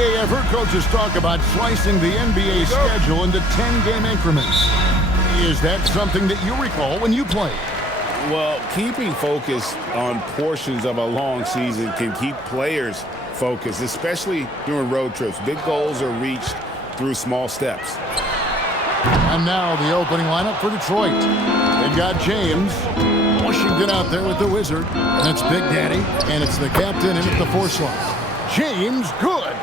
CA, I've heard coaches talk about slicing the NBA schedule into 10-game increments. Is that something that you recall when you played? Well, keeping focus on portions of a long season can keep players focused, especially during road trips. Big goals are reached through small steps. And now the opening lineup for Detroit. They've got James Washington out there with the Wizard. And it's Big Daddy, and it's the captain in at the 4 slot. James, good.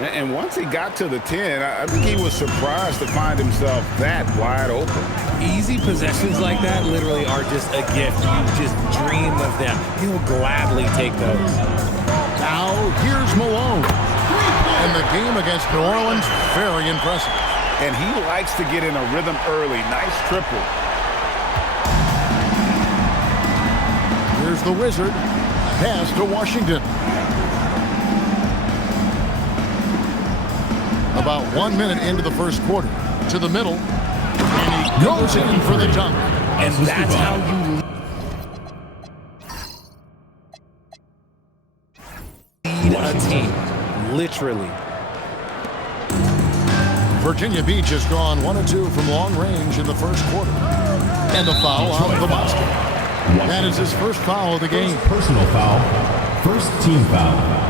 And once he got to the 10, I think he was surprised to find himself that wide open. Easy possessions like that literally are just a gift. You just dream of them. He'll gladly take those. Now, here's Malone. And the game against New Orleans, very impressive. And he likes to get in a rhythm early. Nice triple. Here's the Wizard. Pass to Washington. About 1 minute into the first quarter. To the middle. And he goes in for the dunk. And that's how you lead a team. Literally. Virginia Beach has gone 1 of 2 from long range in the first quarter. And the foul out of the basket. That is his first foul of the game. Personal foul. First team foul.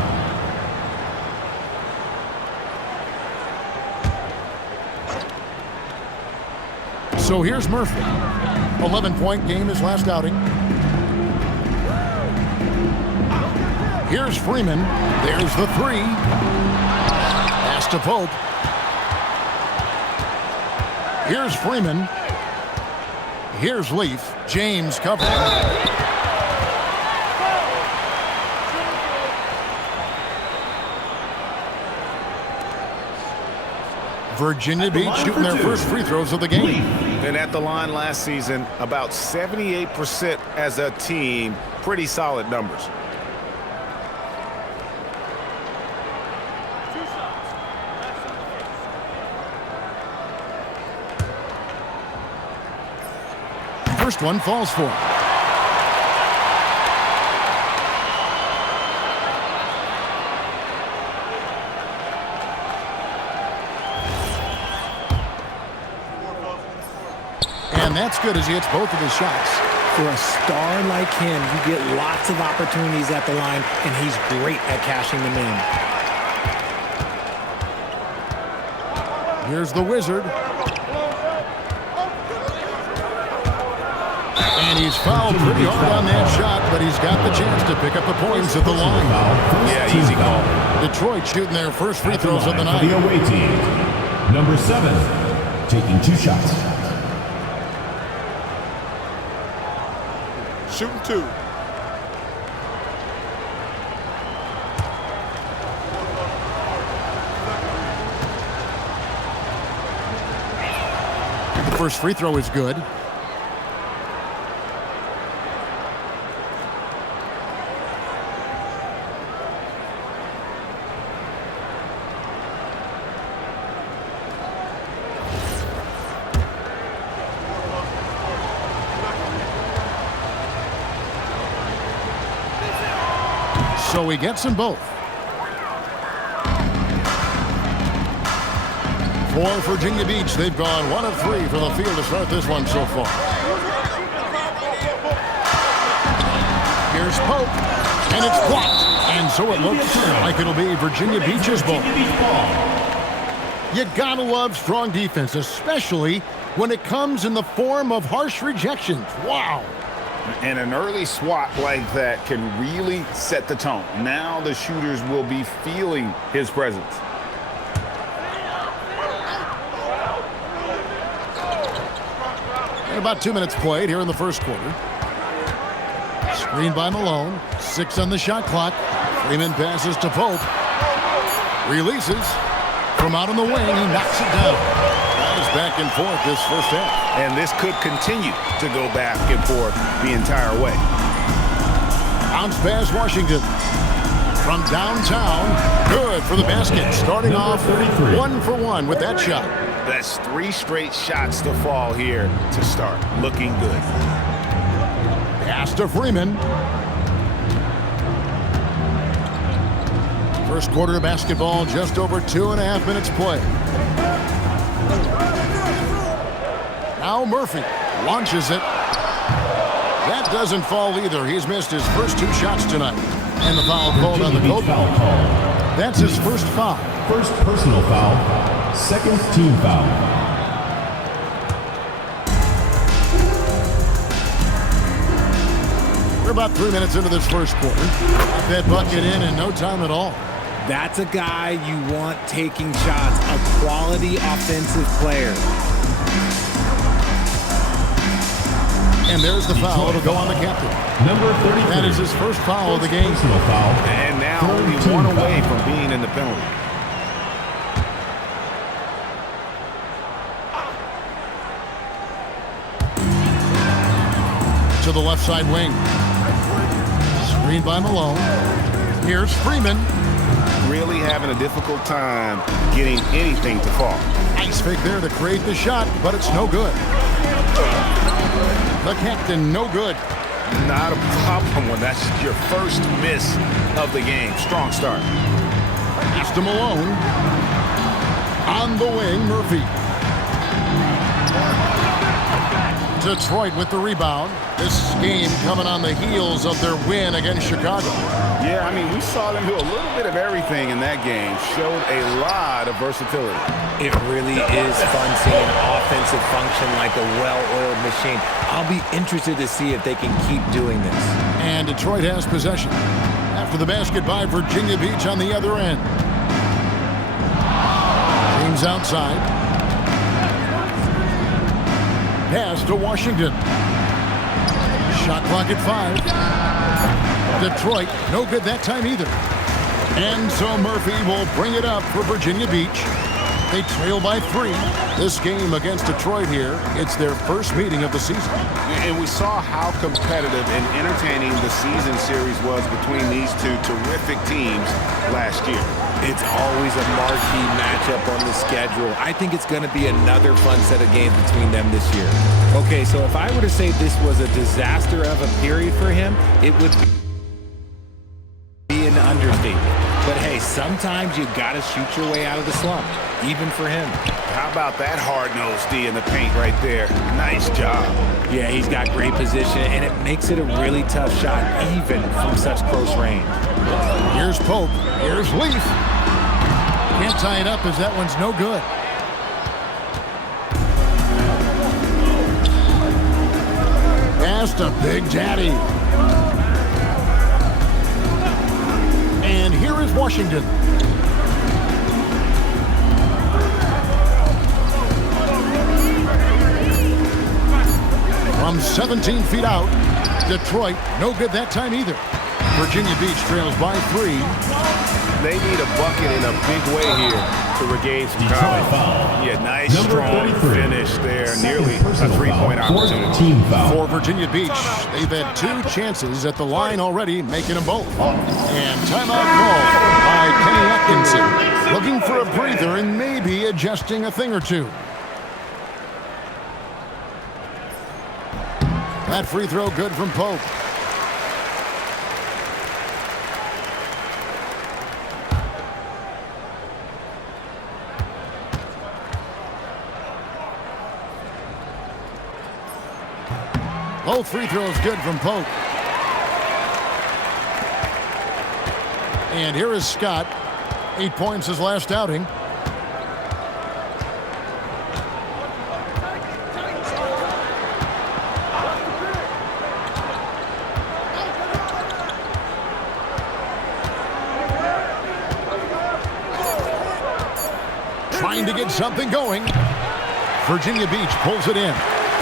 So here's Murphy. 11-point game his last outing. Here's Freeman. There's the 3. Pass to Pope. Here's Freeman. Here's Leaf. James covering. Virginia Beach shooting their first free throws of the game. And at the line last season, about 78% as a team. Pretty solid numbers. First one falls for him. And that's good as he hits both of his shots. For a star like him, you get lots of opportunities at the line, and he's great at cashing them in. Here's the Wizard. And he's fouled pretty hard on that shot, but he's got the chance to pick up the points at the line. Yeah, easy call. Detroit shooting their first free throws of the night. The away team. Number 7, taking 2 shots. Shooting 2. The first free throw is good. So he gets them both. For Virginia Beach, they've gone 1 of 3 from the field to start this one so far. Here's Pope, and it's blocked. And so it looks like it'll be Virginia Beach's ball. You gotta love strong defense, especially when it comes in the form of harsh rejections. Wow. And an early swat like that can really set the tone. Now the shooters will be feeling his presence. And about 2 minutes played here in the first quarter. Screen by Malone. 6 on the shot clock. Freeman passes to Pope. Releases. From out on the wing, he knocks it down. Guys back and forth this first half. And this could continue to go back and forth the entire way. Bounce pass Washington. From downtown. Good for the basket. Starting off 1 for 1 with that shot. That's 3 straight shots to fall here to start. Looking good. Pass to Freeman. First quarter of basketball, just over 2.5 minutes play. Now Murphy launches it. That doesn't fall either. He's missed his first 2 shots tonight. And the foul called on the Foul Cobalt. call. That's his first foul. First personal foul. Second team foul. We're about 3 minutes into this first quarter. Got that bucket in no time at all. That's a guy you want taking shots, a quality offensive player. And there's the foul. It'll go on the captain. Number 33. That is his first foul of the game. Personal foul. And now only Third one team away foul. from being in the penalty. To the left side wing. Screen by Malone. Here's Freeman. Really having a difficult time getting anything to fall. Nice fake there to create the shot, but it's no good. The captain, no good. Not a problem when that's your first miss of the game. Strong start. Pass to Malone. On the wing, Murphy. Detroit with the rebound. This game coming on the heels of their win against Chicago. Yeah, I mean, we saw them do a little bit of everything in that game. Showed a lot of versatility. It really is fun seeing offensive function like a well-oiled machine. I'll be interested to see if they can keep doing this. And Detroit has possession. After the basket by Virginia Beach on the other end. James outside. Pass to Washington. Shot clock at 5. Detroit, no good that time either. And so Murphy will bring it up for Virginia Beach. They trail by 3. This game against Detroit here, it's their first meeting of the season. And we saw how competitive and entertaining the season series was between these two terrific teams last year. It's always a marquee matchup on the schedule. I think it's going to be another fun set of games between them this year. Okay, so if I were to say this was a disaster of a period for him, it would be an understatement. But hey, sometimes you got to shoot your way out of the slump, even for him. How about that hard-nosed D in the paint right there? Nice job. Yeah, he's got great position, and it makes it a really tough shot, even from such close range. Here's Pope. Here's Leaf. Can't tie it up as that one's no good. Pass to Big Daddy. And here is Washington. From 17 feet out, Detroit, no good that time either. Virginia Beach trails by 3. They need a bucket in a big way here to regain some Detroit confidence. foul. Yeah, nice, Number strong 33. finish there. Second Nearly a personal three-point foul. Fourth opportunity. team foul. For Virginia Beach, they've had 2 chances at the line already, making them both. And timeout called by Kenny Atkinson, looking for a breather and maybe adjusting a thing or two. That free throw good from Pope. Both free throws good from Pope. And here is Scott. 8 points his last outing. Trying to get something going. Virginia Beach pulls it in.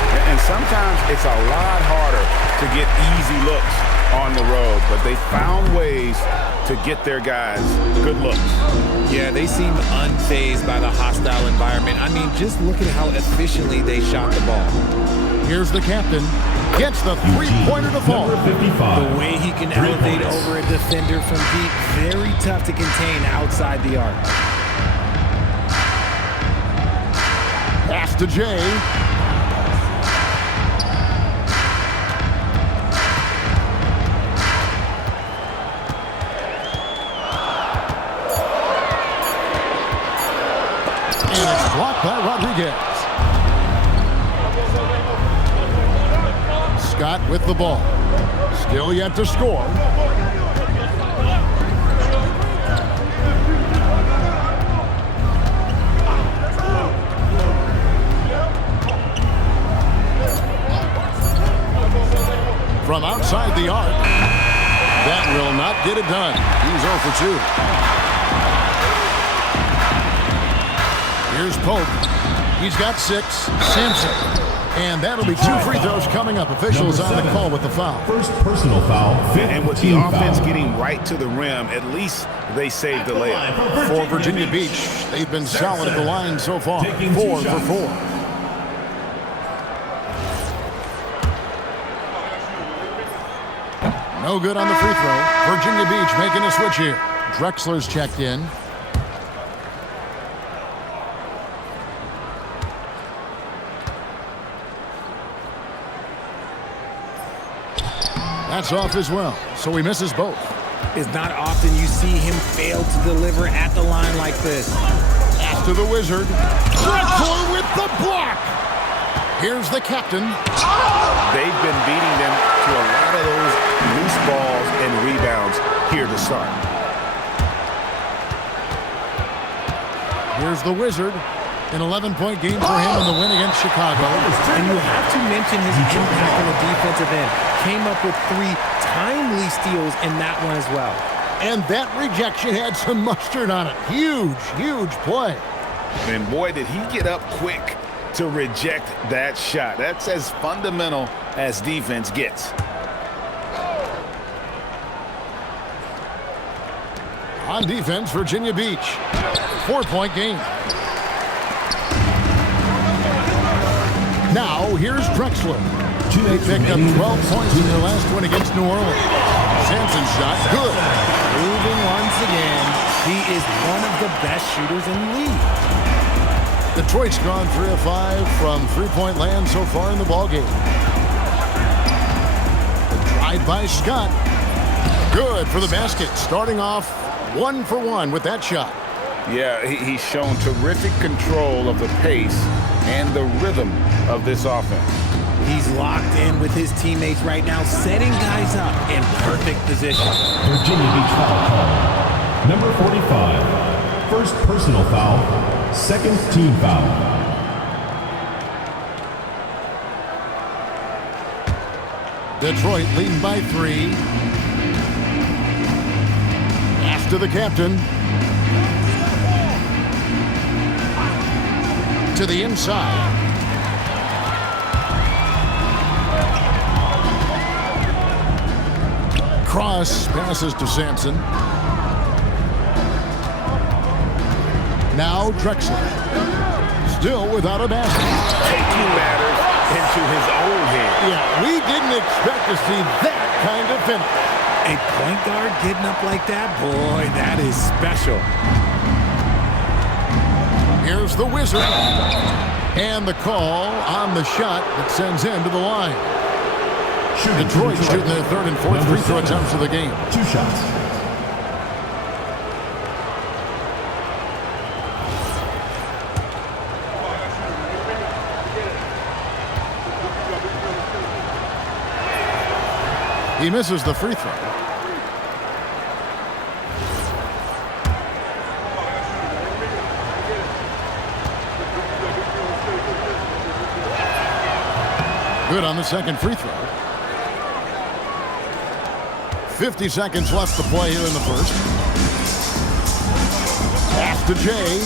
And sometimes it's a lot harder to get easy looks on the road, but they found ways to get their guys good looks. Yeah, they seem unfazed by the hostile environment. I mean, just look at how efficiently they shot the ball. Here's the captain. Gets the three-pointer to fall. Number 55. The way he can elevate over a defender from deep, very tough to contain outside the arc. Pass to Jay. Blocked by Rodriguez. Scott with the ball. Still yet to score. From outside the arc. That will not get it done. He's 0 for 2. Here's Pope. He's got 6. Sampson. And that'll be 2 free throws coming up. Officials on the call with the foul. First personal foul. And with the offense getting right to the rim, at least they saved the layup. For Virginia Beach, they've been solid at the line so far. 4 for 4. No good on the free throw. Virginia Beach making a switch here. Drexler's checked in. That's off as well, so he misses both. It's not often you see him fail to deliver at the line like this. Pass to the Wizard. Drexler with the block. Here's the captain. They've been beating them to a lot of those loose balls and rebounds here to start. Here's the Wizard. An 11-point game for him in the win against Chicago. And you have to mention his impact on the defensive end. Came up with 3 timely steals in that one as well. And that rejection had some mustard on it. Huge, huge play. And boy, did he get up quick to reject that shot. That's as fundamental as defense gets. On defense, Virginia Beach. 4-point game. Now, here's Drexler. They picked up 12 points in their last win against New Orleans. Sampson's shot, good. Moving once again, he is one of the best shooters in the league. Detroit's gone 3 of 5 from three-point land so far in the ballgame. The drive by Scott. Good for the basket. Starting off 1 for 1 with that shot. Yeah, he's shown terrific control of the pace and the rhythm of this offense. He's locked in with his teammates right now, setting guys up in perfect position. Virginia Beach foul call. Number 45. First personal foul. Second team foul. Detroit leading by 3. Pass to the captain. To the inside. Cross passes to Sampson. Now Drexler. Still without a basket. Taking matters into his own hands. Yeah, we didn't expect to see that kind of finish. A point guard getting up like that, boy, that is special. Here's the Wizard. And the call on the shot that sends him to the line. Detroit shooting their 3rd and 4th free throw attempts of the game. 2 shots. He misses the free throw. Good on the second free throw. 50 seconds left to play here in the first. Pass to Jay.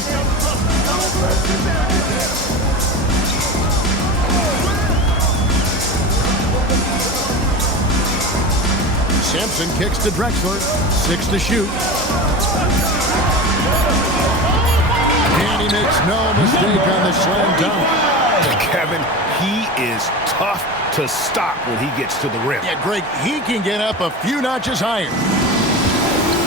Sampson kicks to Drexler. 6 to shoot. And he makes no mistake on the slam dunk. Kevin, he is tough to stop when he gets to the rim. Yeah, Greg, he can get up a few notches higher.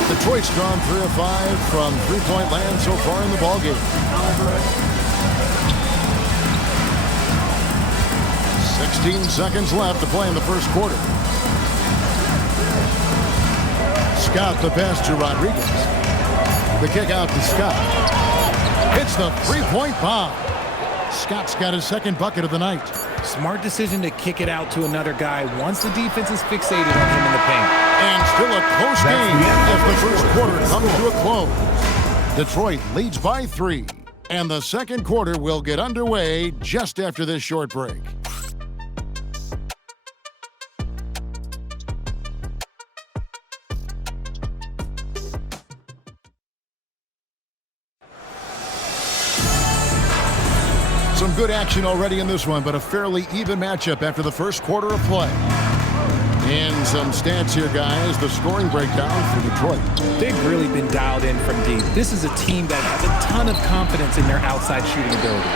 Detroit's gone 3 of 5 from three-point land so far in the ballgame. 16 seconds left to play in the first quarter. Scott the pass to Rodriguez. The kick out to Scott. Hits the three-point bomb. Scott's got his second bucket of the night. Smart decision to kick it out to another guy once the defense is fixated on him in the paint. And still a close game as the first quarter comes to a close. Detroit leads by 3. And the second quarter will get underway just after this short break. Some good action already in this one, but a fairly even matchup after the first quarter of play. And some stats here, guys. The scoring breakdown for Detroit. They've really been dialed in from deep. This is a team that has a ton of confidence in their outside shooting ability.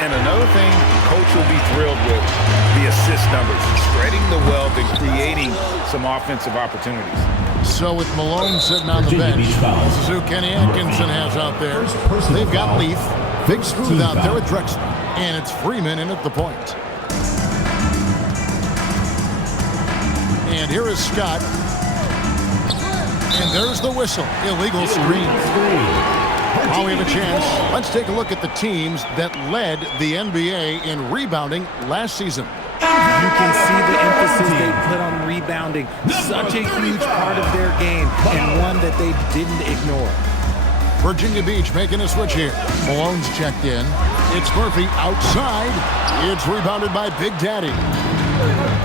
And another thing the coach will be thrilled with, the assist numbers, spreading the wealth and creating some offensive opportunities. So with Malone sitting on the bench, this is who Kenny Atkinson has out there. They've got Leaf, Big Smooth out there with Drexler, and it's Freeman in at the point. And here is Scott. And there's the whistle. Illegal screen. While we have a chance, let's take a look at the teams that led the NBA in rebounding last season. You can see the emphasis they put on rebounding. Such a huge part of their game, and one that they didn't ignore. Virginia Beach making a switch here. Malone's checked in. It's Murphy outside. It's rebounded by Big Daddy.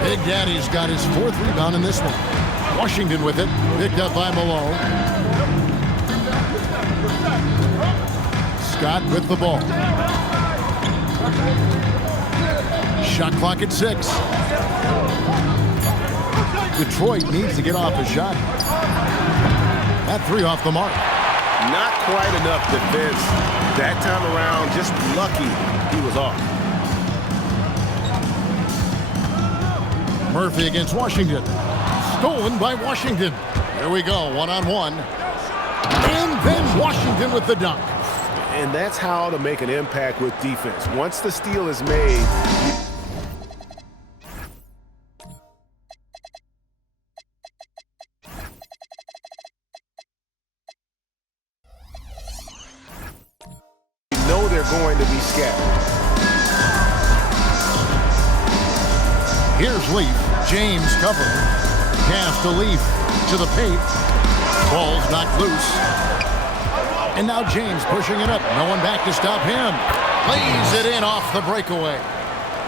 Big Daddy's got his 4th rebound in this one. Washington with it, picked up by Malone. Scott with the ball. Shot clock at 6. Detroit needs to get off a shot. That 3 off the mark. Not quite enough defense. That time around, just lucky he was off. Murphy against Washington. Stolen by Washington. Here we go, one-on-one. And then Washington with the dunk. And that's how to make an impact with defense. Once the steal is made, you know they're going to be scattered. Here's Leaf. James covering. Pass to Leaf to the paint. Ball's knocked loose. And now James pushing it up. No one back to stop him. Lays it in off the breakaway.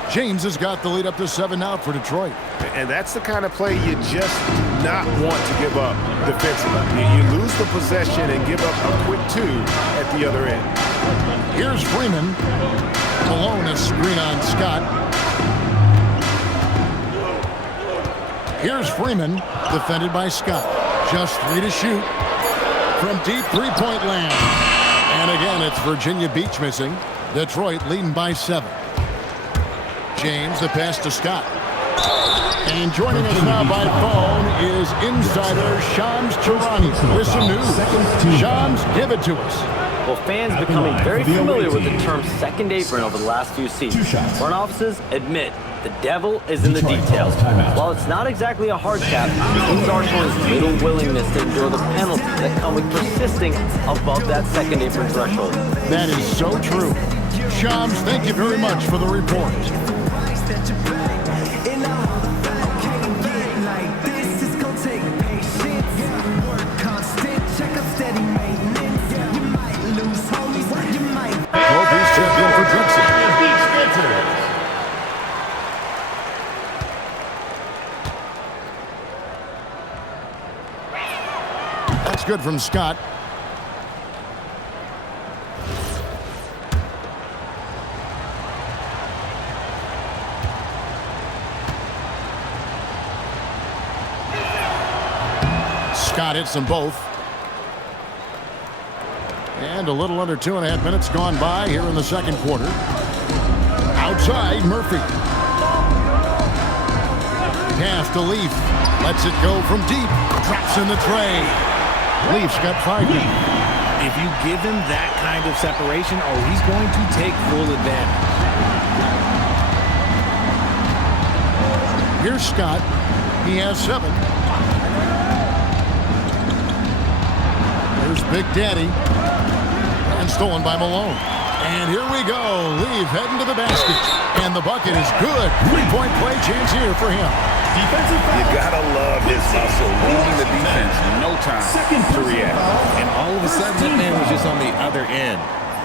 James has got the lead up to 7 now for Detroit. And that's the kind of play you just not want to give up defensively. You lose the possession and give up a quick 2 at the other end. Here's Freeman. Malone, a screen on Scott. Here's Freeman, defended by Scott. Just 3 to shoot from deep three-point land. And again, it's Virginia Beach missing. Detroit leading by 7. James, the pass to Scott. And joining us now by phone is insider Shams Charani with some news. Shams, give it to us. Well, fans becoming very familiar with the term second apron over the last few seasons. Front offices admit the devil is in the details. While it's not exactly a hard cap, teams are showing little willingness to endure the penalties that come with persisting above that second apron threshold. That is so true. Shams, thank you very much for the report. Northeast champion for Drexel. That's good from Scott. Scott hits them both. And a little under 2.5 minutes gone by here in the second quarter. Outside, Murphy. Pass to Leaf. Lets it go from deep. Drops in the tray. Leaf's got 5 now. If you give him that kind of separation, he's going to take full advantage. Here's Scott. He has 7. There's Big Daddy. And one stolen by Malone. And here we go. Leaf heading to the basket. And the bucket is good. 3-point play chance here for him. You gotta love his hustle, leading the defense in no time to react. And all of a sudden, that man was just on the other end.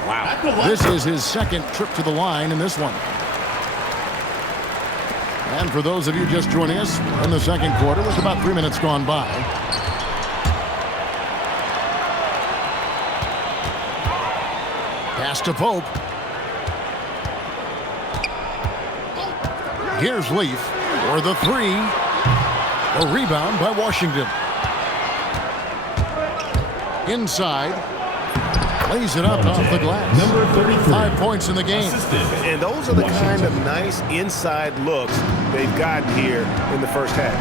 Wow. This is his second trip to the line in this one. And for those of you just joining us, in the second quarter, with about 3 minutes gone by. Pass to Pope. Here's Leaf for the three. A rebound by Washington. Inside. Lays it up off the glass. Number 33. 5 points in the game. And those are the kind of nice inside looks they've gotten here in the first half.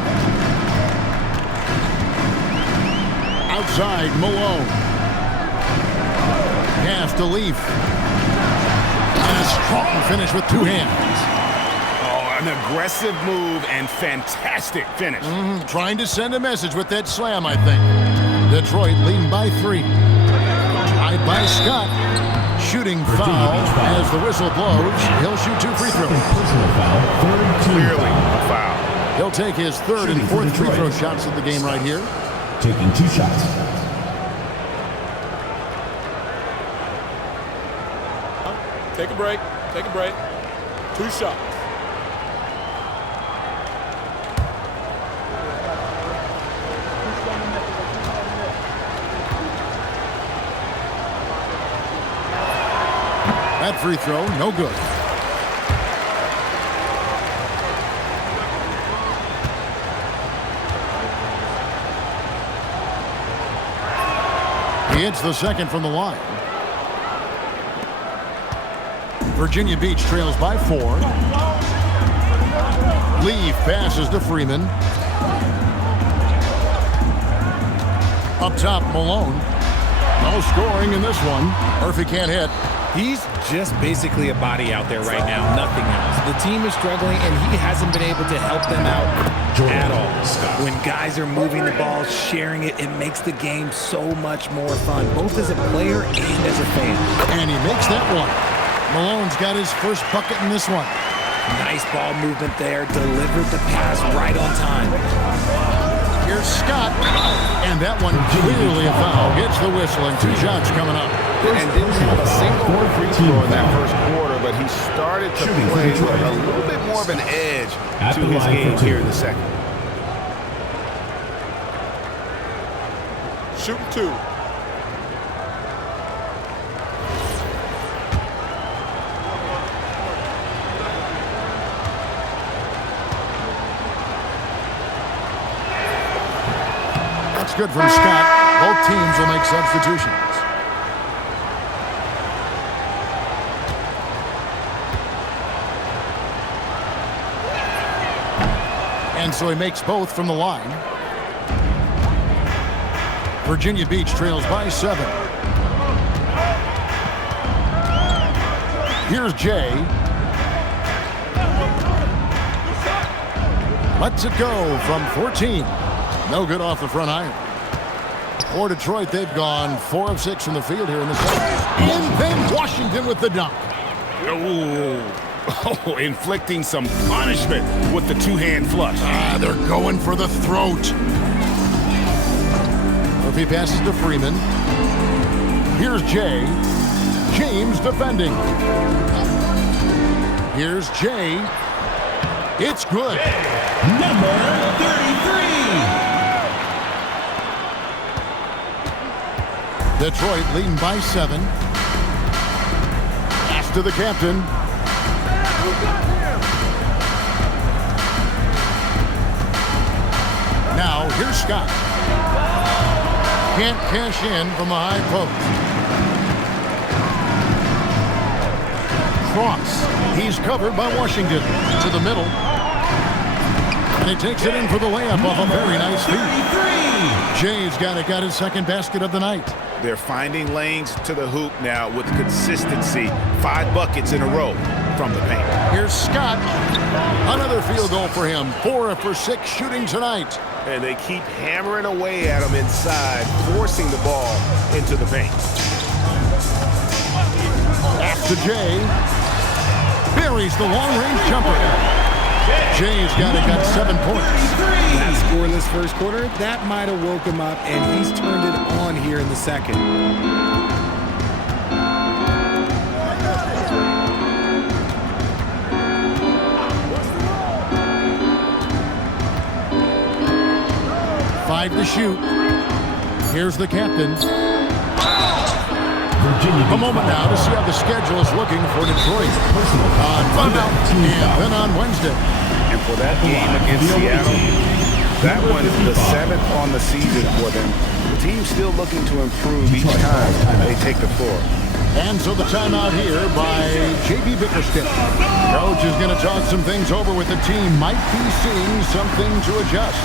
Outside, Malone. Pass to Leaf. And a strong finish with two hands. Oh, an aggressive move and fantastic finish. Trying to send a message with that slam, I think. Detroit leading by 3. Tied by Scott. Shooting foul as the whistle blows. He'll shoot 2 free throws. Personal foul. Third team Clearly foul. a foul. He'll take his third and fourth free throw shots of the game right here. Taking 2 shots. Take a break. Take a break. 2 shots. That free throw, no good. He hits the second from the line. Virginia Beach trails by 4. Leaf passes to Freeman. Up top, Malone. No scoring in this one. Murphy can't hit. He's just basically a body out there right now, nothing else. The team is struggling, and he hasn't been able to help them out at all. When guys are moving the ball, sharing it, it makes the game so much more fun, both as a player and as a fan. And he makes that one. Malone's got his first bucket in this one. Nice ball movement there, delivered the pass right on time. Here's Scott, and that one clearly a foul. Gets the whistle, and 2 shots coming up. And didn't have a single free throw in that first quarter, but he started to play with a little bit more of an edge to his game here in the second. Shooting 2. That's good from Scott. Both teams will make substitutions. And so he makes both from the line. Virginia Beach trails by 7. Here's Jay. Lets it go from 14. No good off the front iron. For Detroit, they've gone 4 of 6 from the field here in the second. And then Washington with the dunk. Oh, inflicting some punishment with the 2-hand flush. They're going for the throat. Murphy passes to Freeman. Here's Jay. James defending. Here's Jay. It's good. Number 33. Detroit leading by 7. Pass to the captain. Now, here's Scott. Can't cash in from the high post. Cross. He's covered by Washington. To the middle. And he takes it in for the layup off a very nice feed. Jay's got his second basket of the night. They're finding lanes to the hoop now with consistency. 5 buckets in a row from the paint. Here's Scott. Another field goal for him. 4 for 6 shooting tonight. And they keep hammering away at him inside, forcing the ball into the paint. Pass to Jay. Buries the long-range jumper. Jay's got 7 points. That scoreless first quarter, that might have woke him up, and he's turned it on here in the second. Five to shoot. Here's the captain. A moment now to see how the schedule is looking for Detroit on Monday and then on Wednesday. And for that game against Seattle, that one's the 7th on the season for them. The team's still looking to improve each time they take the floor. And so the timeout here by J.B. Bickerstaff. Coach is going to talk some things over with the team. Might be seeing something to adjust.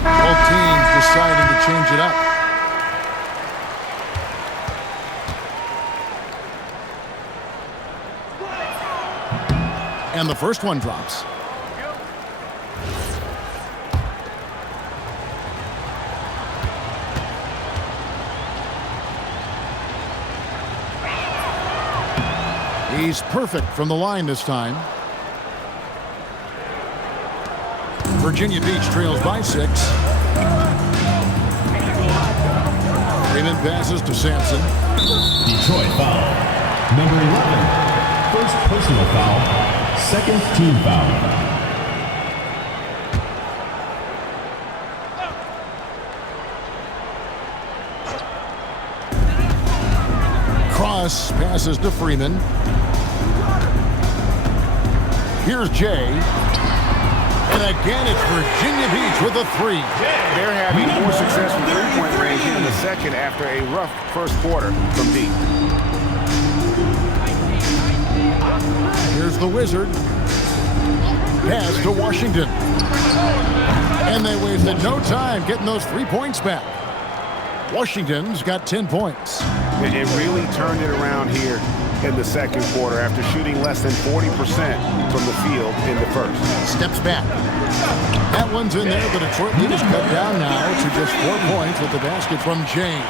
Both teams deciding to change it up. And the first one drops. He's perfect from the line this time. Virginia Beach trails by 6. Freeman passes to Sampson. Detroit foul. Number 11. First personal foul. Second team foul. Cross passes to Freeman. Here's Jay. And again, it's Virginia Beach with a 3. They're having more success from three-point range here in the second after a rough first quarter from deep. Here's the Wizard. Pass to Washington. And they wasted no time getting those 3 points back. Washington's got 10 points. It really turned it around here in the second quarter after shooting less than 40% from the field in the first. Steps back. That one's in there. The Detroit lead is cut down now to just 4 points with the basket from Jane.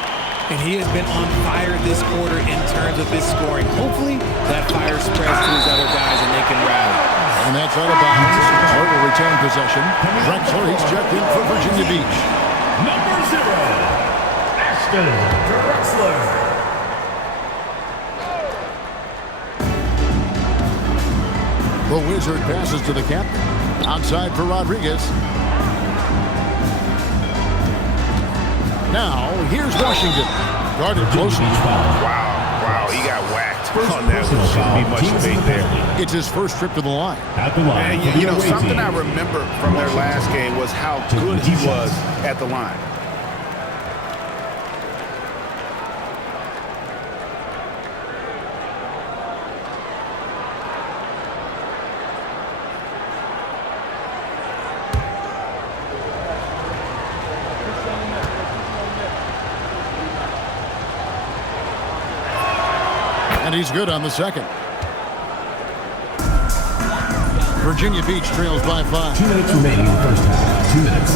And he has been on fire this quarter in terms of his scoring. Hopefully, that fire spreads to his other guys and they can rally. And that's out of bounds. Detroit will retain possession. Drexler, he's checked in for Virginia Beach. Number 0. Ashton Drexler. The Wizard passes to the captain. Outside for Rodriguez. Now, here's Washington. Guarded closely. Wow, he got whacked on that one. Shouldn't be much debate there. It's his first trip to the line. At the line. And, you know, something I remember from their last game was how good he was at the line. And he's good on the second. Virginia Beach trails by 5. 2 minutes remaining in the first half. 2 minutes.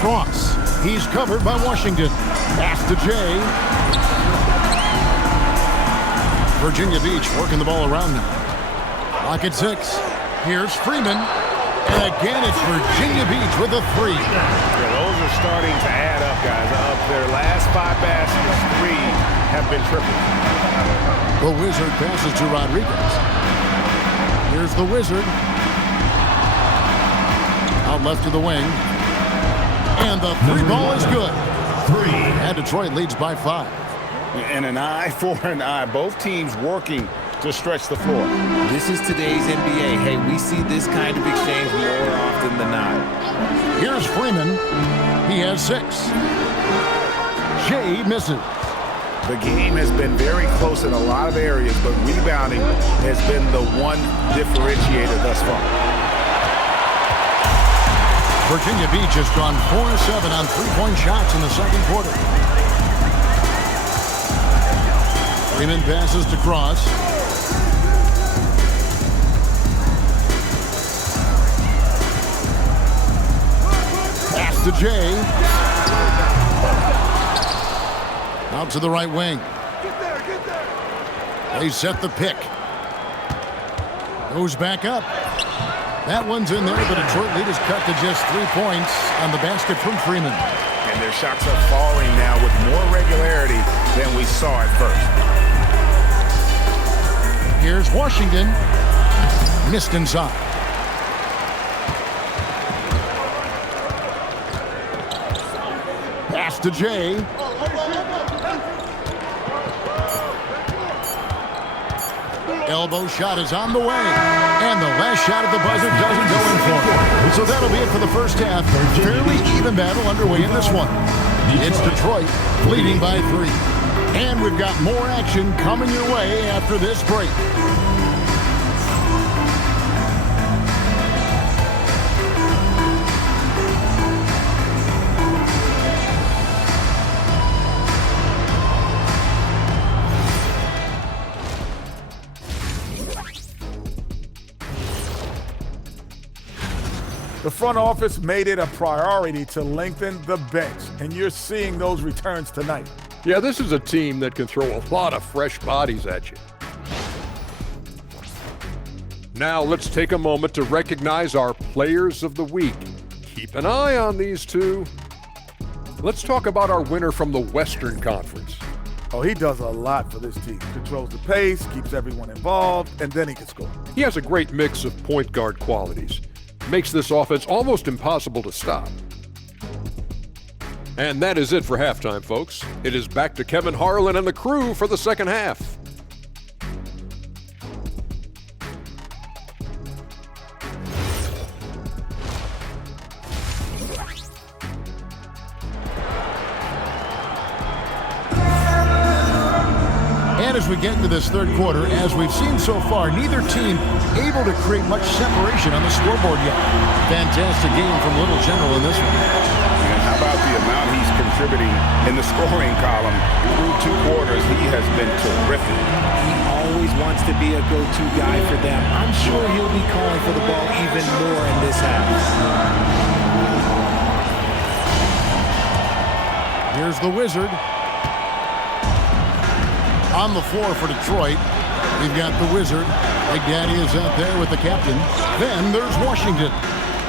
Cross. He's covered by Washington. Pass to Jay. Virginia Beach working the ball around now. Clock at 6. Here's Freeman. And again, it's Virginia Beach with a 3. Yeah, those are starting to add up, guys. Of their last 5 baskets, 3 have been triple. The Wizard passes to Rodriguez. Here's the Wizard. Out left to the wing. And the 3 ball is good. 3. And Detroit leads by 5. And an eye for an eye. Both teams working to stretch the floor. This is today's NBA. Hey, we see this kind of exchange more often than not. Here's Freeman. He has 6. Jay misses. The game has been very close in a lot of areas, but rebounding has been the one differentiator thus far. Virginia Beach has gone 4-7 on 3-point shots in the second quarter. Freeman passes to Cross. to Jay. Out to the right wing. They set the pick. Goes back up. That one's in there. The Detroit lead is cut to just 3 points on the basket from Freeman. And their shots are falling now with more regularity than we saw at first. Here's Washington. Missed inside. Pass to Jay. Elbow shot is on the way. And the last shot at the buzzer doesn't go in for it. So that'll be it for the first half. Fairly even battle underway in this one. It's Detroit leading by 3. And we've got more action coming your way after this break. The front office made it a priority to lengthen the bench, and you're seeing those returns tonight. Yeah, this is a team that can throw a lot of fresh bodies at you. Now let's take a moment to recognize our players of the week. Keep an eye on these two. Let's talk about our winner from the Western Conference. Oh, he does a lot for this team. Controls the pace, keeps everyone involved, and then he can score. He has a great mix of point guard qualities. Makes this offense almost impossible to stop. And that is it for halftime, folks. It is back to Kevin Harlan and the crew for the second half. And as we get into this third quarter, as we've seen so far, neither team able to create much separation on the scoreboard yet. Fantastic game from Little General in this one. And how about the amount he's contributing in the scoring column? Through 2 quarters, he has been terrific. He always wants to be a go-to guy for them. I'm sure he'll be calling for the ball even more in this half. Here's the Wizard. On the floor for Detroit, we've got the Wizard. Big Daddy is out there with the captain. Then there's Washington.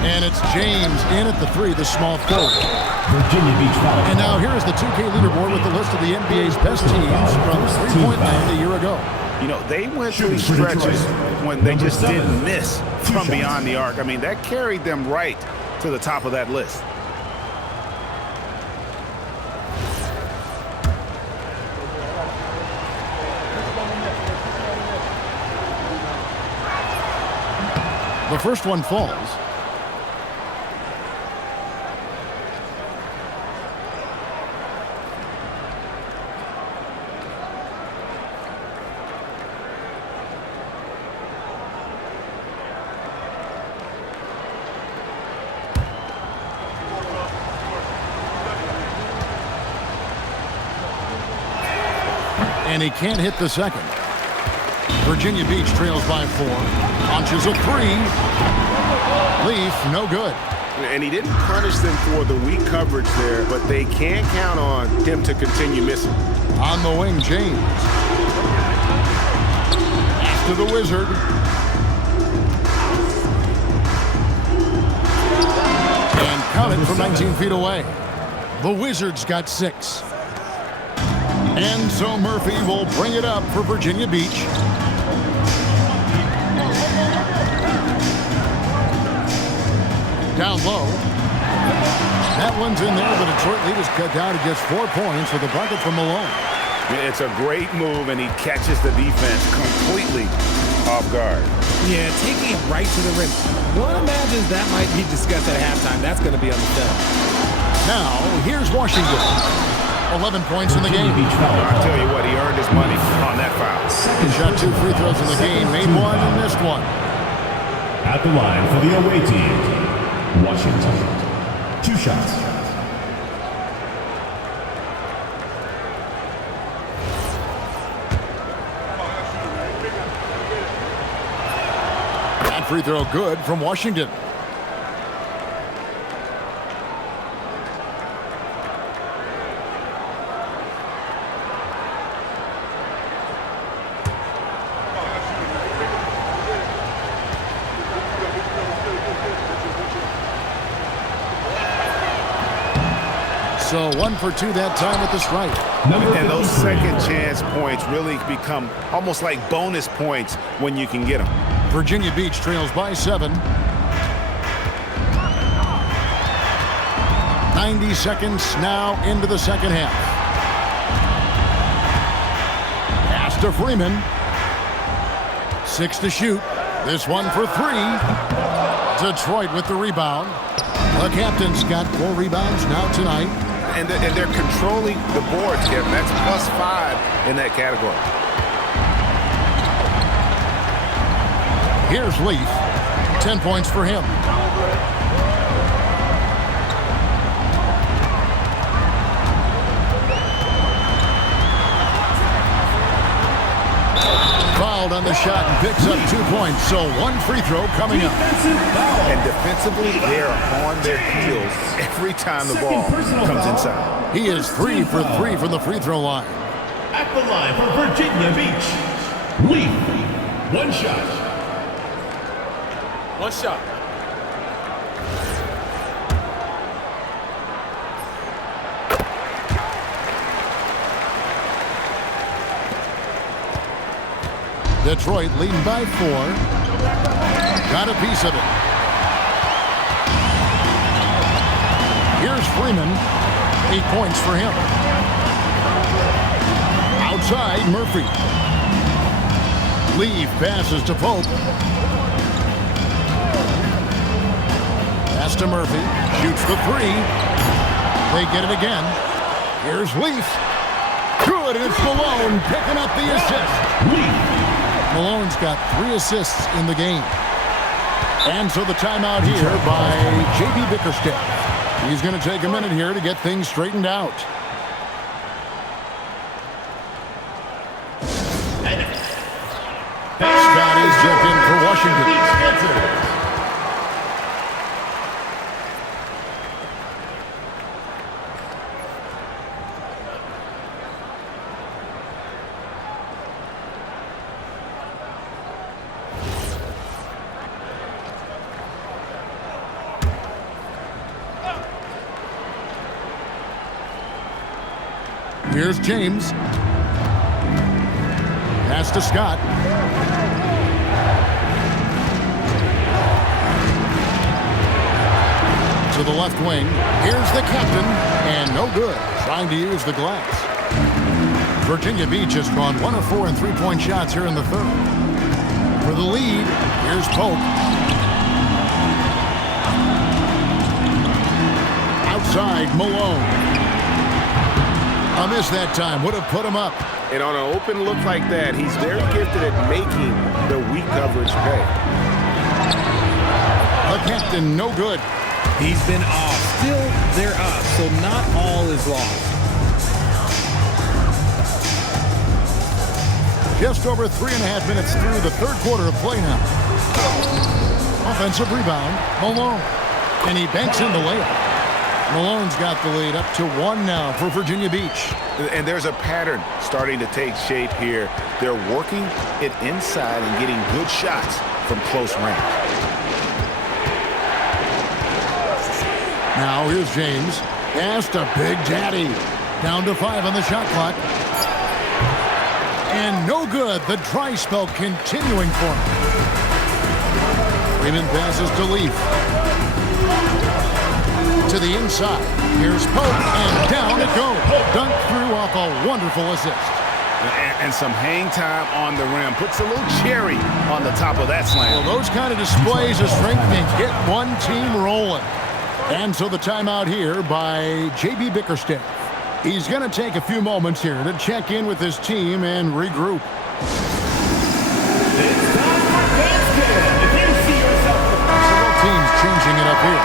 And it's James in at the 3, the small forward. Virginia Beach foul. And now here's the 2K leaderboard with the list of the NBA's best teams from three-point land a year ago. You know, they went through stretches when they just didn't miss from beyond the arc. I mean, that carried them right to the top of that list. The first one falls. And he can't hit the second. Virginia Beach trails by 4. Launches a 3. Leaf, no good. And he didn't punish them for the weak coverage there, but they can't count on him to continue missing. On the wing, James. Pass to the Wizard. And count it from 19 feet away. The Wizards got 6. Enzo Murphy will bring it up for Virginia Beach. Down low. That one's in there. The Detroit lead is cut down to just 4 points with a bucket from Malone. It's a great move, and he catches the defense completely off guard. Yeah, taking it right to the rim. One imagines that might be discussed at halftime. That's going to be on the film. Now, here's Washington. 11 points in the game. I'll tell you what, he earned his money on that foul. He shot 2 free throws in the game, made 1 and missed 1. At the line for the away team, Washington. 2 shots. That free throw good from Washington. So 1 for 2 that time with the strike. And those second chance points really become almost like bonus points when you can get them. Virginia Beach trails by 7. 90 seconds now into the second half. Pass to Freeman. 6 to shoot. This one for 3. Detroit with the rebound. The captain's got 4 rebounds now tonight. And they're controlling the boards, Kevin. That's +5 in that category. Here's Leaf. 10 points for him. Fouled on the shot and picks up 2 points. So 1 free throw coming up. And defensively, they're on their heels every time the ball comes inside. He is 3 for 3 from the free throw line. At the line for Virginia Beach, Leaf. 1 shot. 1 shot. Detroit leading by 4. Got a piece of it. Here's Freeman. 8 points for him. Outside, Murphy. Leaf passes to Pope. Pass to Murphy. Shoots the 3. They get it again. Here's Leaf. Good, and it's Malone picking up the assist. Malone's got 3 assists in the game. And so the timeout here by J.B. Bickerstaff. He's going to take a minute here to get things straightened out. Scotty's checked in for Washington. Here's James. Pass to Scott. To the left wing. Here's the captain. And no good. Trying to use the glass. Virginia Beach has gone 1 of 4 in three-point shots here in the third. For the lead, here's Pope. Outside, Malone. A miss that time. Would have put him up. And on an open look like that, he's very gifted at making the weak coverage pay. The captain, no good. He's been off. Still, they're up, so not all is lost. Just over 3.5 minutes through the third quarter of play now. Offensive rebound, Malone. And he banks in the layup. Malone's got the lead up to 1 now for Virginia Beach. And there's a pattern starting to take shape here. They're working it inside and getting good shots from close range. Now here's James. Pass to Big Daddy. Down to 5 on the shot clock. And no good. The dry spell continuing for him. Freeman passes to Leaf. To the inside. Here's Pope, and down it goes. Dunked through off a wonderful assist. And some hang time on the rim. Puts a little cherry on the top of that slam. Well, those kind of displays of strength can get one team rolling. And so the timeout here by J.B. Bickerstaff. He's going to take a few moments here to check in with his team and regroup. Several teams changing it up here.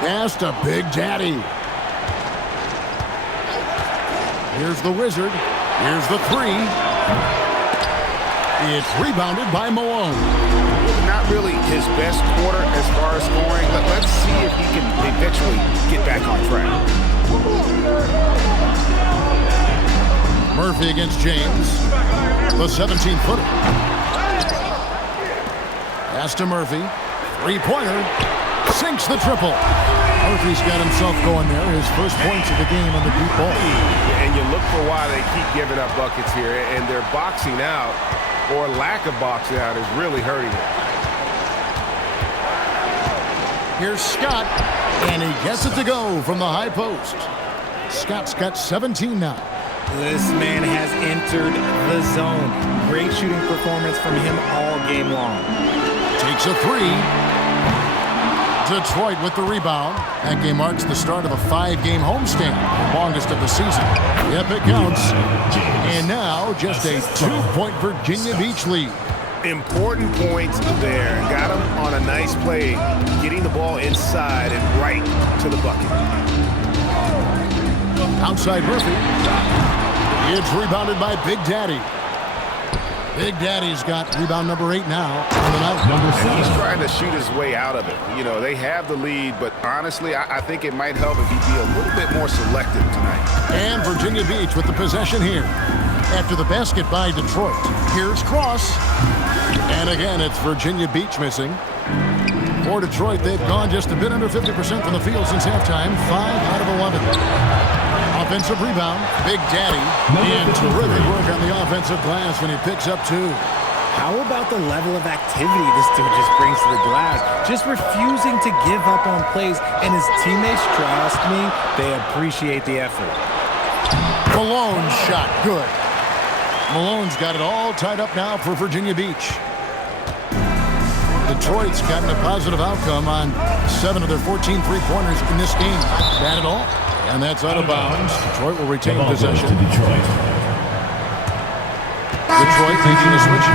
Pass to Big Daddy. Here's the Wizard. Here's the 3. It's rebounded by Malone. Not really his best quarter as far as scoring, but let's see if he can eventually get back on track. Murphy against James. The 17-footer. Pass to Murphy. Three-pointer. Sinks the triple. Murphy's got himself going there. His first points of the game on the deep ball. And you look for why they keep giving up buckets here, and their boxing out or lack of boxing out is really hurting them. Here's Scott, and he gets it to go from the high post. Scott's got 17 now. This man has entered the zone. Great shooting performance from him all game long. Takes a three. Detroit with the rebound. That game marks the start of a 5-game homestand, the longest of the season. Yep, it counts. And now just a 2-point Virginia Beach lead. Important points there. Got him on a nice play, getting the ball inside and right to the bucket. Outside Murphy. It's rebounded by Big Daddy. Big Daddy's got rebound number 8 now on the night. And he's trying to shoot his way out of it. You know, they have the lead, but honestly, I think it might help if he'd be a little bit more selective tonight. And Virginia Beach with the possession here. After the basket by Detroit. Here's Cross. And again, it's Virginia Beach missing. For Detroit, they've gone just a bit under 50% from the field since halftime. 5 out of 11. Offensive rebound, Big Daddy, and terrific work on the offensive glass when he picks up 2. How about the level of activity this dude just brings to the glass? Just refusing to give up on plays, and his teammates, trust me, they appreciate the effort. Malone's shot, good. Malone's got it all tied up now for Virginia Beach. Detroit's gotten a positive outcome on 7 of their 14 three-pointers in this game. Bad at all. And that's out of bounds. Detroit will retain possession. Detroit making a switch.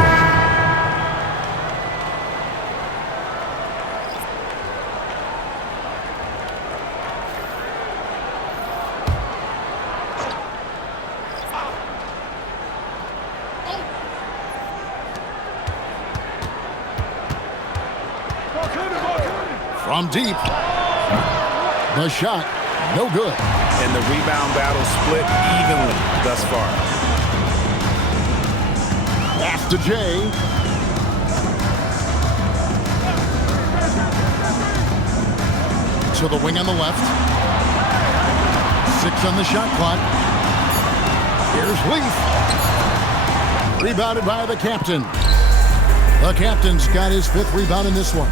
From deep. The shot. No good. And the rebound battle split evenly thus far. Pass to Jay. To the wing on the left. 6 on the shot clock. Here's Leaf. Rebounded by the captain. The captain's got his 5th rebound in this one.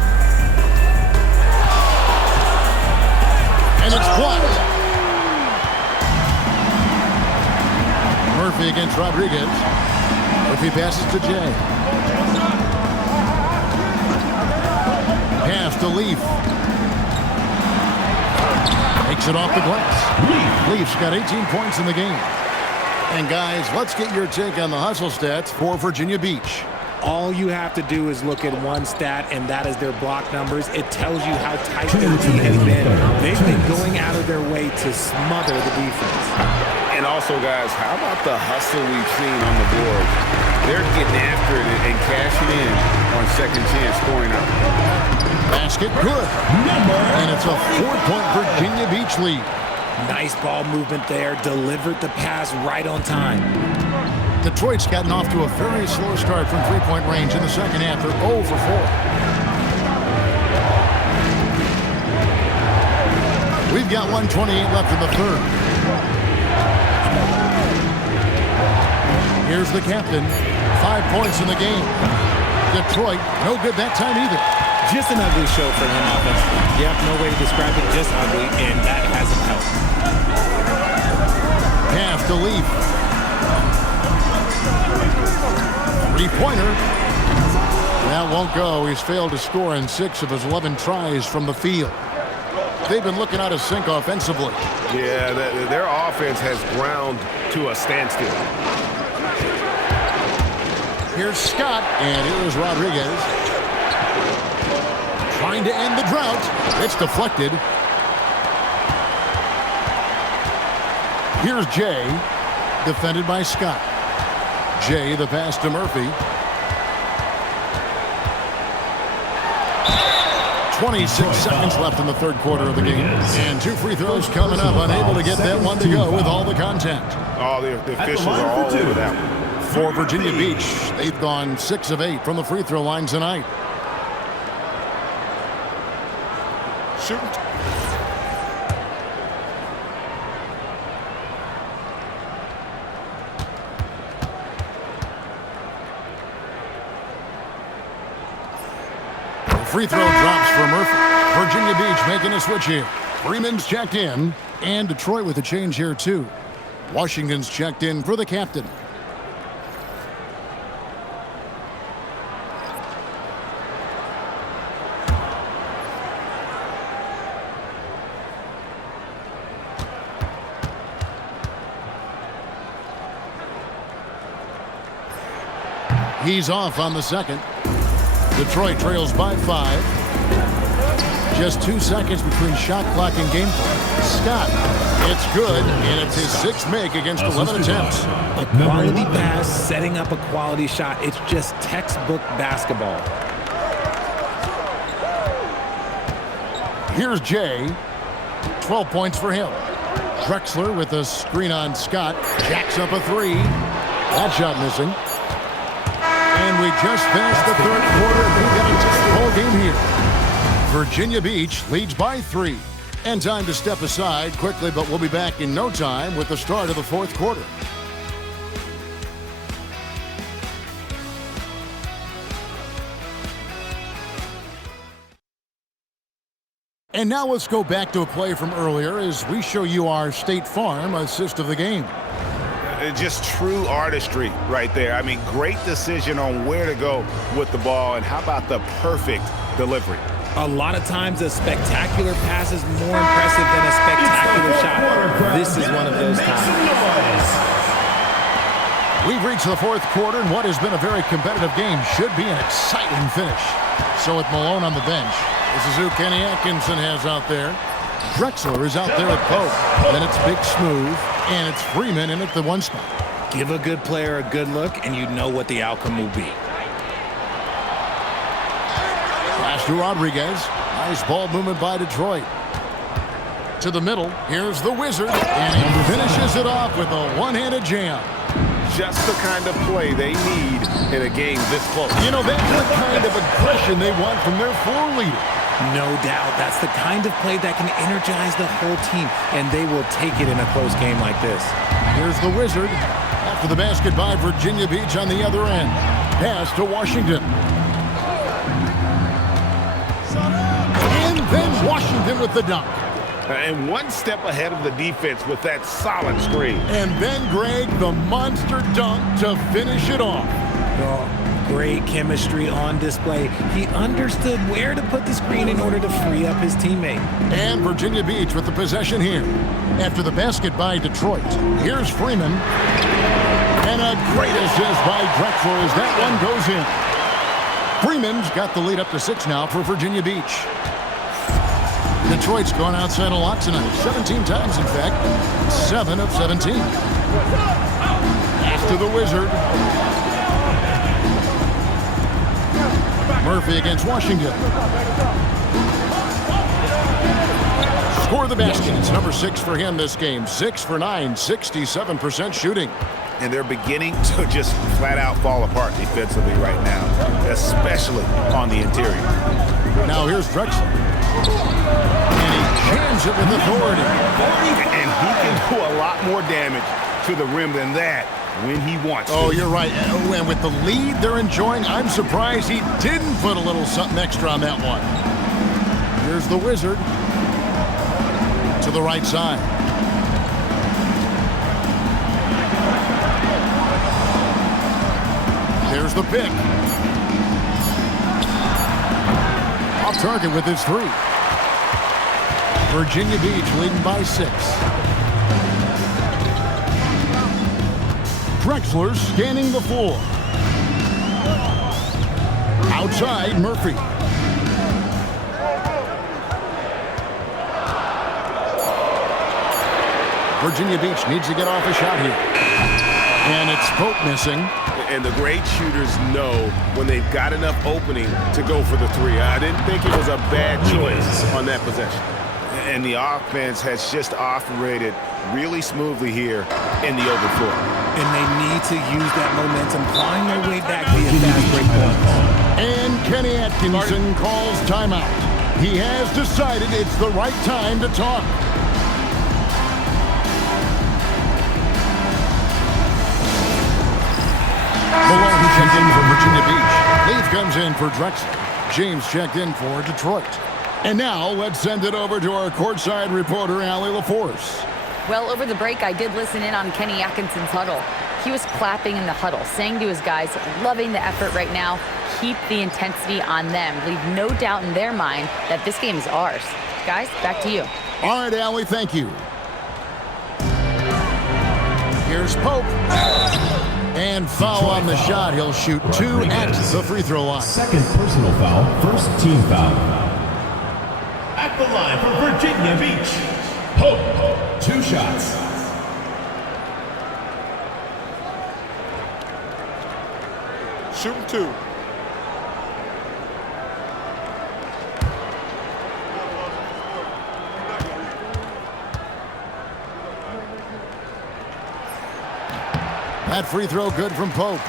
And it's blocked. Murphy against Rodriguez. Murphy passes to Jay. Pass to Leaf. Takes it off the glass. Leaf's got 18 points in the game. And guys, let's get your take on the hustle stats for Virginia Beach. All you have to do is look at one stat, and that is their block numbers. It tells you how tight their team has been. They've been going out of their way to smother the defense. And also, guys, how about the hustle we've seen on the board? They're getting after it and cashing in on second chance scoring out. Basket good. And it's a 4-point Virginia Beach lead. Nice ball movement there. Delivered the pass right on time. Detroit's gotten off to a very slow start from three-point range in the second half. They're 0 for 4. We've got 1:28 left in the third. Here's the captain. 5 points in the game. Detroit, no good that time either. Just an ugly show for him offensively. Yep, no way to describe it, just ugly, and that hasn't helped. Pass to Leaf. Three-pointer. That won't go. He's failed to score in 6 of his 11 tries from the field. They've been looking out of sync offensively. Yeah, their offense has ground to a standstill. Here's Scott, and here's Rodriguez. Trying to end the drought. It's deflected. Here's Jay, defended by Scott. Jay, the pass to Murphy. 26 seconds left in the third quarter of the game. And 2 free throws coming up, unable to get that one to go with all the contact. Oh, the officials are all over that one. For Virginia Beach, they've gone 6 of 8 from the free throw line tonight. Shoot. Free throw drops for Murphy. Virginia Beach making a switch here. Freeman's checked in, and Detroit with a change here too. Washington's checked in for the captain. He's off on the second. Detroit trails by 5. Just 2 seconds between shot clock and game clock. Scott, it's good, and it's his 6th make against 11 attempts. A quality pass, setting up a quality shot. It's just textbook basketball. Here's Jay. 12 points for him. Drexler with a screen on Scott. Jacks up a 3. That shot missing. And we just finished the third quarter. We've got a tight ball game here. Virginia Beach leads by 3. And time to step aside quickly, but we'll be back in no time with the start of the fourth quarter. And now let's go back to a play from earlier as we show you our State Farm assist of the game. Just true artistry right there. I mean, great decision on where to go with the ball, and how about the perfect delivery? A lot of times a spectacular pass is more impressive than a spectacular shot. This is one of those times. We've reached the fourth quarter, and what has been a very competitive game should be an exciting finish. So with Malone on the bench, this is who Kenny Atkinson has out there. Drexler is out there at post. Then it's Big Smooth, and it's Freeman in at the 1 spot. Give a good player a good look, and you know what the outcome will be. Pass to Rodriguez. Nice ball movement by Detroit. To the middle. Here's the Wizard, and he finishes it off with a one-handed jam. Just the kind of play they need in a game this close. You know, that's the kind of aggression they want from their floor leader. No doubt. That's the kind of play that can energize the whole team, and they will take it in a close game like this. Here's the Wizard. After the basket by Virginia Beach on the other end. Pass to Washington. And then Washington with the dunk. And one step ahead of the defense with that solid screen. And then Greg, the monster dunk to finish it off. Oh, great chemistry on display. He understood where to put the screen in order to free up his teammate. And Virginia Beach with the possession here. After the basket by Detroit, here's Freeman. And a great assist by Drexler as that one goes in. Freeman's got the lead up to 6 now for Virginia Beach. Detroit's gone outside a lot tonight. 17 times, in fact. 7 of 17. Pass to the Wizard. Murphy against Washington. Score the basket. It's number 6 for him this game. 6 for 9, 67% shooting. And they're beginning to just flat out fall apart defensively right now, especially on the interior. Now here's Drexler. And he jams it with authority. And he can do a lot more damage to the rim than that when he wants to. Oh, you're right. And with the lead they're enjoying, I'm surprised he didn't put a little something extra on that one. Here's the Wizard. To the right side. There's the pick. Off target with his 3. Virginia Beach leading by 6. Drexler scanning the floor. Outside, Murphy. Virginia Beach needs to get off a shot here. And it's Pope missing. And the great shooters know when they've got enough opening to go for the three. I didn't think it was a bad choice on that possession. And the offense has just operated really smoothly here in the open floor. And they need to use that momentum, find their way back via fast break points. And Kenny Atkinson calls timeout. He has decided it's the right time to talk. Malone checked in for Virginia Beach. Leaf comes in for Drexel. James checked in for Detroit. And now let's send it over to our courtside reporter, Allie LaForce. Well, over the break, I did listen in on Kenny Atkinson's huddle. He was clapping in the huddle, saying to his guys, loving the effort right now. Keep the intensity on them. Leave no doubt in their mind that this game is ours. Guys, back to you. All right, Allie, thank you. Here's Pope. And foul on the shot. He'll shoot 2 at the free throw line. Second personal foul, first team foul. At the line for Virginia Beach, Pope, 2 shots. Shooting 2. That free throw good from Pope.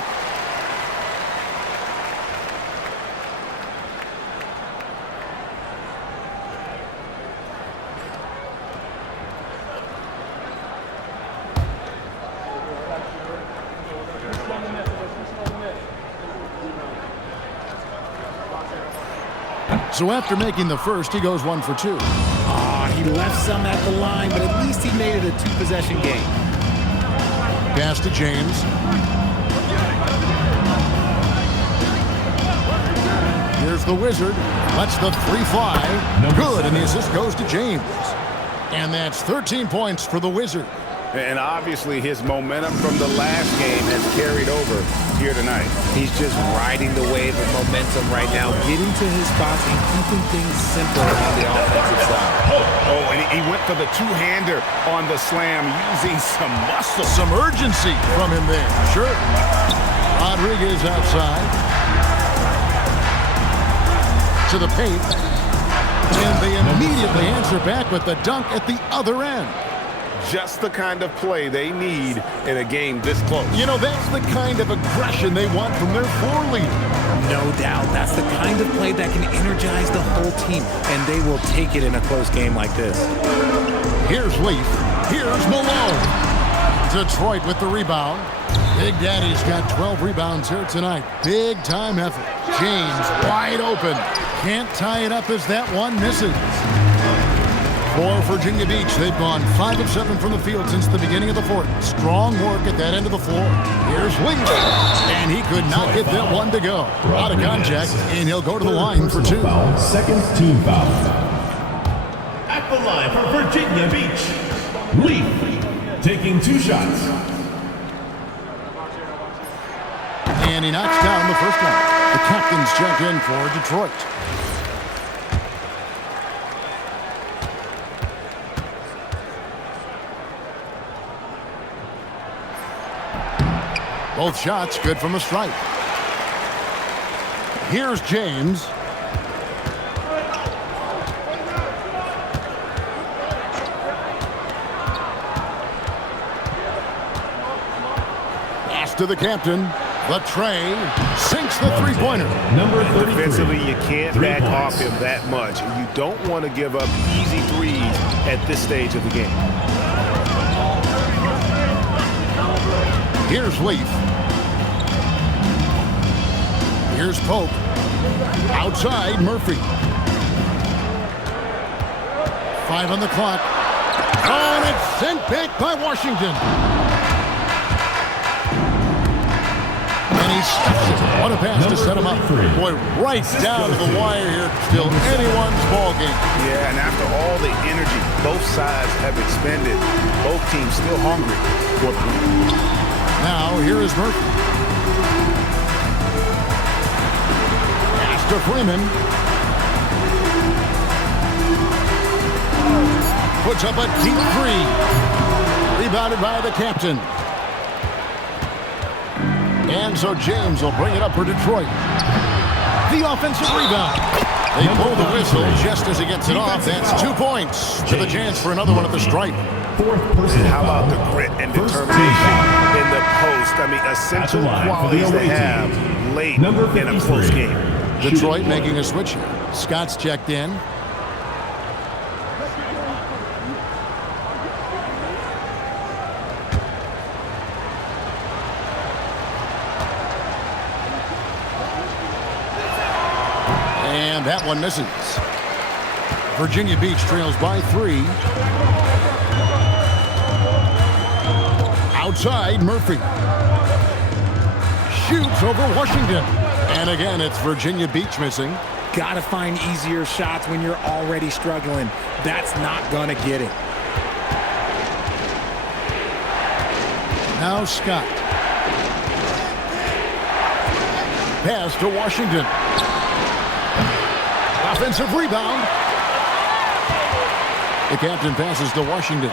So after making the first, he goes 1 for 2. He left some at the line, but at least he made it a 2-possession game. Pass to James. Here's the Wizard. Lets the 3 fly. Good, and the assist goes to James. And that's 13 points for the Wizard. And obviously his momentum from the last game has carried over here tonight. He's just riding the wave of momentum right now, getting to his spots and keeping things simple on the offensive side. Oh, and he went for the two-hander on the slam, using some muscle. Some urgency from him there. Sure. Rodriguez outside. To the paint. And they immediately answer back with the dunk at the other end. Just the kind of play they need in a game this close. You know, that's the kind of aggression they want from their floor leader. No doubt. That's the kind of play that can energize the whole team, and they will take it in a close game like this. Here's Leaf. Here's Malone. Detroit with the rebound. Big Daddy's got 12 rebounds here tonight. Big time effort. James wide open. Can't tie it up as that one misses. For Virginia Beach, they've gone 5 of 7 from the field since the beginning of the fourth. Strong work at that end of the floor. Here's Leaf. And he could not get that one to go. Out of contact, and he'll go to the line for 2. Foul, second team foul. At the line for Virginia Beach, Leaf, taking 2 shots. And he knocks down the first one. The captains check in for Detroit. Both shots good from the stripe. Here's James. Pass to the captain. The tray sinks the three-pointer. Number 33. Defensively, you can't back off him that much. You don't want to give up easy threes at this stage of the game. Here's Leaf. Here's Pope. Outside, Murphy. 5 on the clock. Oh, and it's sent back by Washington. And he stuffs it. What a pass to set him up. Boy, right down to the wire here. Still anyone's ball game. Yeah, and after all the energy both sides have expended, both teams still hungry for the Now, here is Murphy. Pass to Freeman. Puts up a deep 3. Rebounded by the captain. And so James will bring it up for Detroit. The offensive rebound. They blow the whistle just as he gets it off. That's 2 points to the chance for another one at the stripe. How about the grit and determination in the post? I mean, essential qualities to have late in a close game. Detroit making a switch here. Scott's checked in. And that one misses. Virginia Beach trails by 3. Outside, Murphy. Shoots over Washington. And again, it's Virginia Beach missing. Got to find easier shots when you're already struggling. That's not going to get it. Now Scott. Pass to Washington. Offensive rebound. The captain passes to Washington.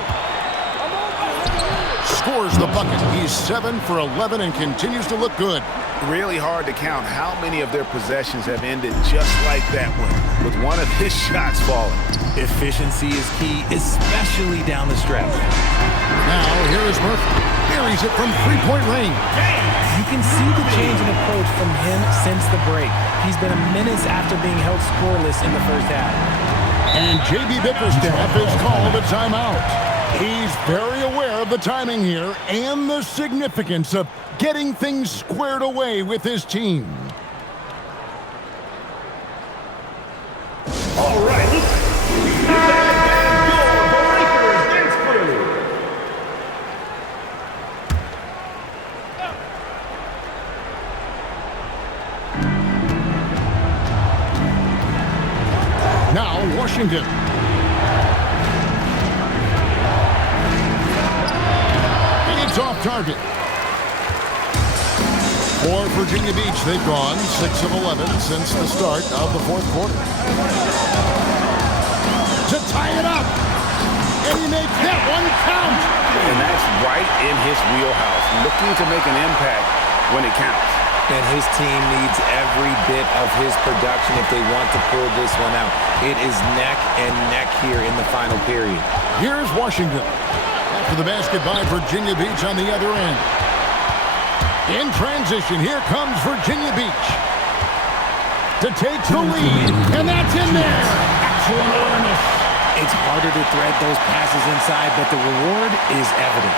Scores the bucket. He's 7 for 11 and continues to look good. Really hard to count how many of their possessions have ended just like that one, with one of his shots falling. Efficiency is key, especially down the stretch. Now, here is Murphy. Buries it from three-point range. You can see the change in approach from him since the break. He's been a menace after being held scoreless in the first half. And J.B. Bickerstaff is called a timeout. He's very aware of the timing here and the significance of getting things squared away with his team. All right. Now Washington. It's off target. For Virginia Beach, they've gone 6 of 11 since the start of the fourth quarter. To tie it up. And he makes that one count. And that's right in his wheelhouse, looking to make an impact when it counts. And his team needs every bit of his production if they want to pull this one out. It is neck and neck here in the final period. Here's Washington. After the basket by Virginia Beach on the other end. In transition, here comes Virginia Beach to take the lead. And that's in there. Excellent awareness. It's harder to thread those passes inside, but the reward is evident.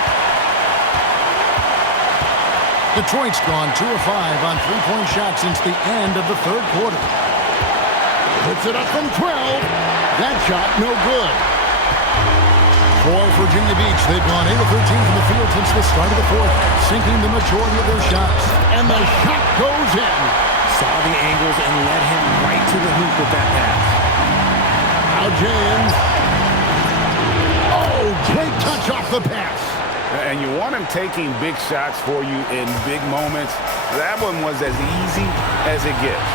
Detroit's gone 2 of 5 on three-point shots since the end of the third quarter. Puts it up from 12. That shot no good. For Virginia Beach, they've gone 8 of 13 from the field since the start of the fourth, sinking the majority of their shots. And the shot goes in. Saw the angles and led him right to the hoop with that pass. Now James. Oh, great touch off the pass. And you want him taking big shots for you in big moments. That one was as easy as it gets.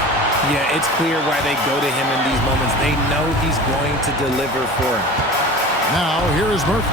Yeah, it's clear why they go to him in these moments. They know he's going to deliver for him. Now, here is Murphy.